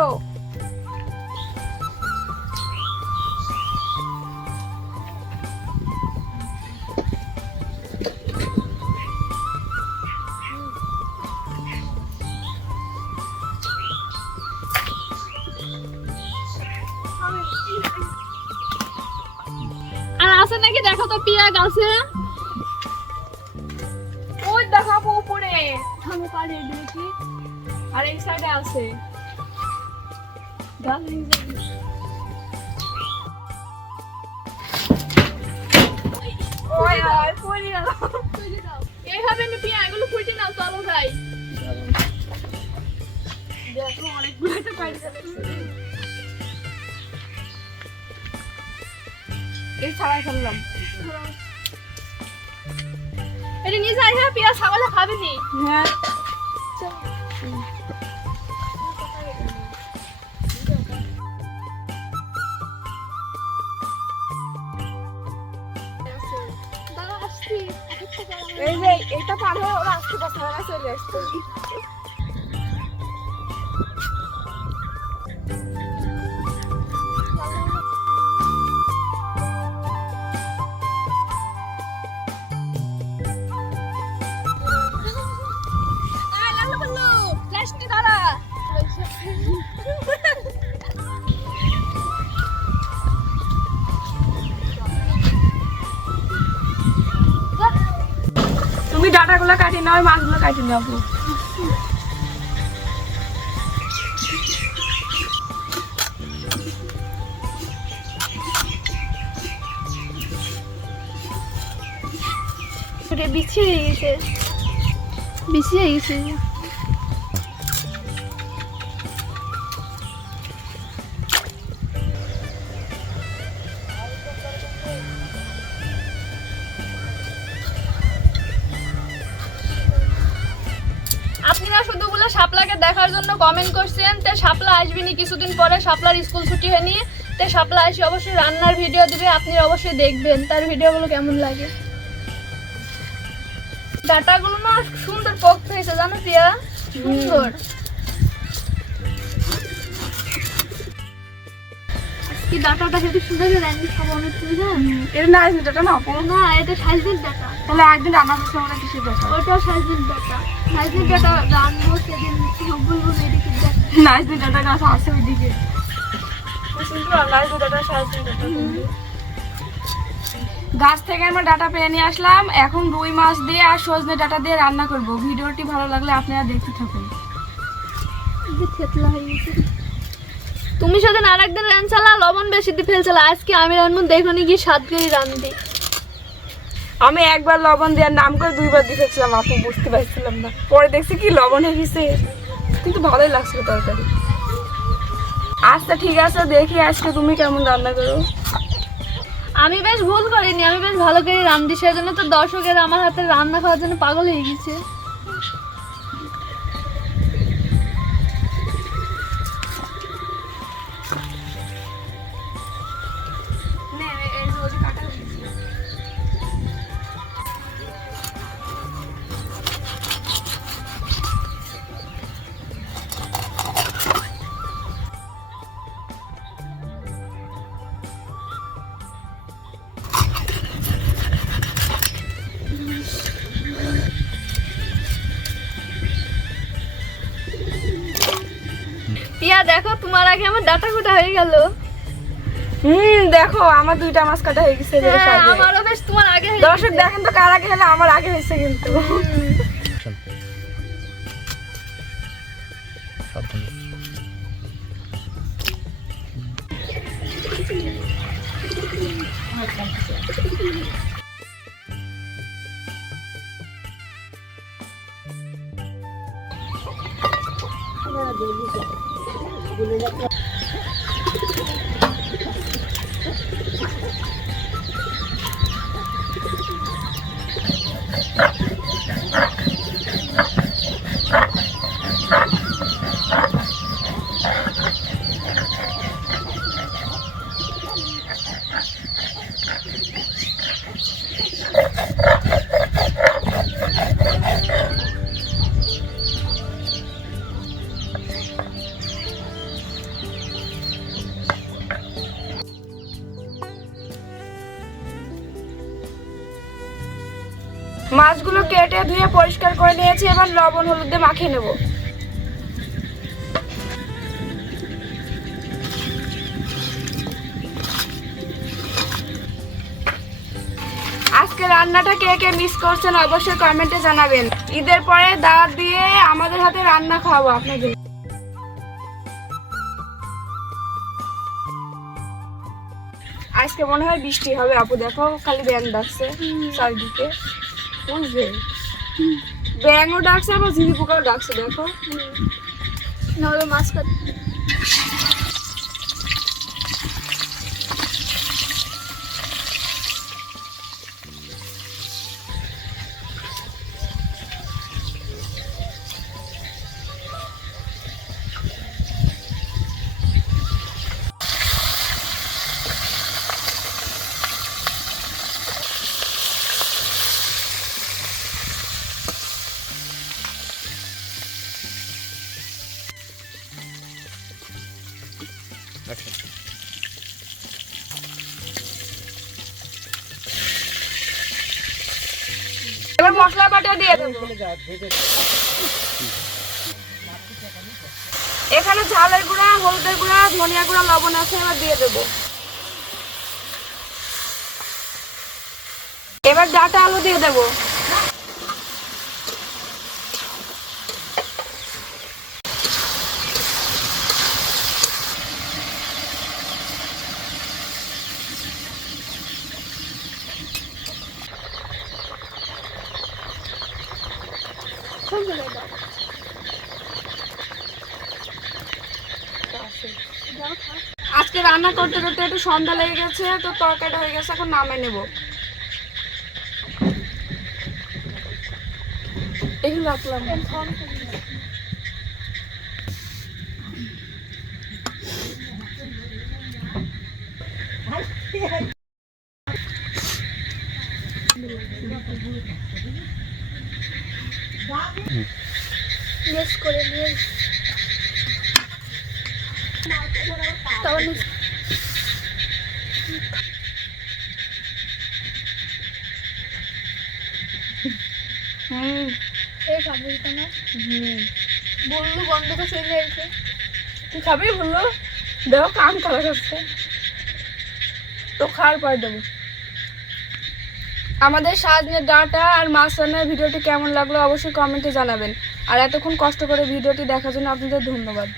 করো। আর আছে নাকি দেখো তো পিয়া গাছে। ওই দেখাবো উপরে, আমি পারি দেখি। আর এই সাইডে আছে গাছ। ওই আর পড়ে গেল। এইভাবে নি পিয়া এগুলো ফুটে নাও, চলো যাই। দেখো অনেকগুলো তো পাই যাচ্ছে। এই ছাড়াই ফেললাম। এটা নিয়ে যাই। হ্যাঁ পিয়া ছাগলে খাবে নি। হ্যাঁ দাঁড়া আসছি। এই যে এটা পার হয়ে ওরা আসতে পারছে না, চলে আসছে। তুমি ডাটাগুলো কাটিয়ে নাও, মাছগুলো কাটিয়ে নাও। বিছিয়ে গেছে, বিছিয়ে গেছে। আপনারা শুধু বলে শাপলাকে দেখার জন্য কমেন্ট করছেন, তে শাপলা আসবেনি কিছুদিন পরে, শাপলার স্কুল ছুটি হয়ে নিয়ে, তে শাপলা এসে অবশ্যই রান্নার ভিডিও দিবে, আপনারা অবশ্যই দেখবেন তার ভিডিওগুলো কেমন লাগে। ডাটাগুলো না সুন্দর পোক্ত হয়েছে জানো পিয়া, সুন্দর। কি ডাটাটা হেবি সুন্দর রান্না খাবো অনেক সুন্দর। এটা না আসলে ডাটা না আপু, না এটা সাইজের ডাটা। তাহলে একদিন রান্না করতে আমরা কিসের ডাটা? ওটা সাইজের ডাটা, সাইজের ডাটা রান্না সেদিন বলবো না এটা কি ডাটা। নাইস ডাটা গাছ আছে ওইদিকে। গাছ থেকে আমরা ডাটা পেয়ে নিয়ে আসলাম। এখন রুই মাছ দিয়ে আর সজনে ডাটা দিয়ে রান্না করব। ভিডিওটি ভালো লাগলে আপনারা দেখতে থাকুন। তুমি সেদিন আর একদিন রান্নালা লবণ বেশি দিয়ে ফেলছিলা, আজকে আমি রান্না দেখো নি কি 7 কেজি রান্দি। আমি একবার লবণ দেওয়ার নাম করে 2বার দিয়েছিলাম আপু, বুঝতে পারছিলাম না। পরে দেখছি কি লবণ হয়েছে, কিন্তু ভালোই লাগছিল তরকারি। আচ্ছা ঠিক আছে, দেখি আজকে তুমি কেমন রান্না করো। আমি বেশ ভুল করিনি, আমি বেশ ভালো করে রান্ধি, সেজন্য তো দর্শকেরা আমার হাতে রান্না খাওয়ার জন্য পাগল হয়ে গেছে। পিয়া দেখো তোমার আগে আমার ডাটা কোটা হয়ে গেল। দেখো আমার 2টা মাছ কাটা হয়ে গেছে। আমারও বেশ তোমার আগে হয়ে দর্শক দেখেন তো কার আগে হলো, আমার আগে হয়েছে কিন্তু। মাছগুলো কেটে ধুয়ে পরিষ্কার করে নিয়েছি, এবার লবণ হলুদ দিয়ে মাখিয়ে নেব। আজকে রান্নাটা কে কে মিস করছেন অবশ্যই কমেন্টে জানাবেন। ঈদের পরে দাওয়াত দিয়ে আমাদের হাতে রান্না খাওয়াবো আপনাদের। আজকে মনে হয় বৃষ্টি হবে আপু, দেখো খালি ব্যাং ডাকছে চারিদিকে, বুঝবে? ব্যাংও ডাকছে আবার ঝিরি পোকাও ডাকছে, দেখো। নাহলে মাছ কাটতে এবার মশলা বাটা দিয়ে দেবো। এখানে ঝালের গুঁড়া, হলুদের গুঁড়া, ধনিয়া গুঁড়া, লবণ আছে, এবার দিয়ে দেবো। এবার ডাটা আলু দিয়ে দেবো। আজকে রান্না করতে করতে একটু সন্ধ্যা লেগে গেছে, তো তরকারিটা হয়ে গেছে, এখন নামে নেব। এগুলো রাখলাম। মিক্স করে নিয়ে তাহলে এই খাবো না। বললো গন্ধ তো চলে এসে। তুই খাবি বললো? দেখো কাম করা যাচ্ছে তো, খাওয়ার পর দেবো। আমাদের সাজনের ডাটা আর মাছ রান্নার ভিডিওটি কেমন লাগলো অবশ্যই কমেন্টে জানাবেন। আর এতক্ষণ কষ্ট করে ভিডিওটি দেখার জন্য আপনাদের ধন্যবাদ।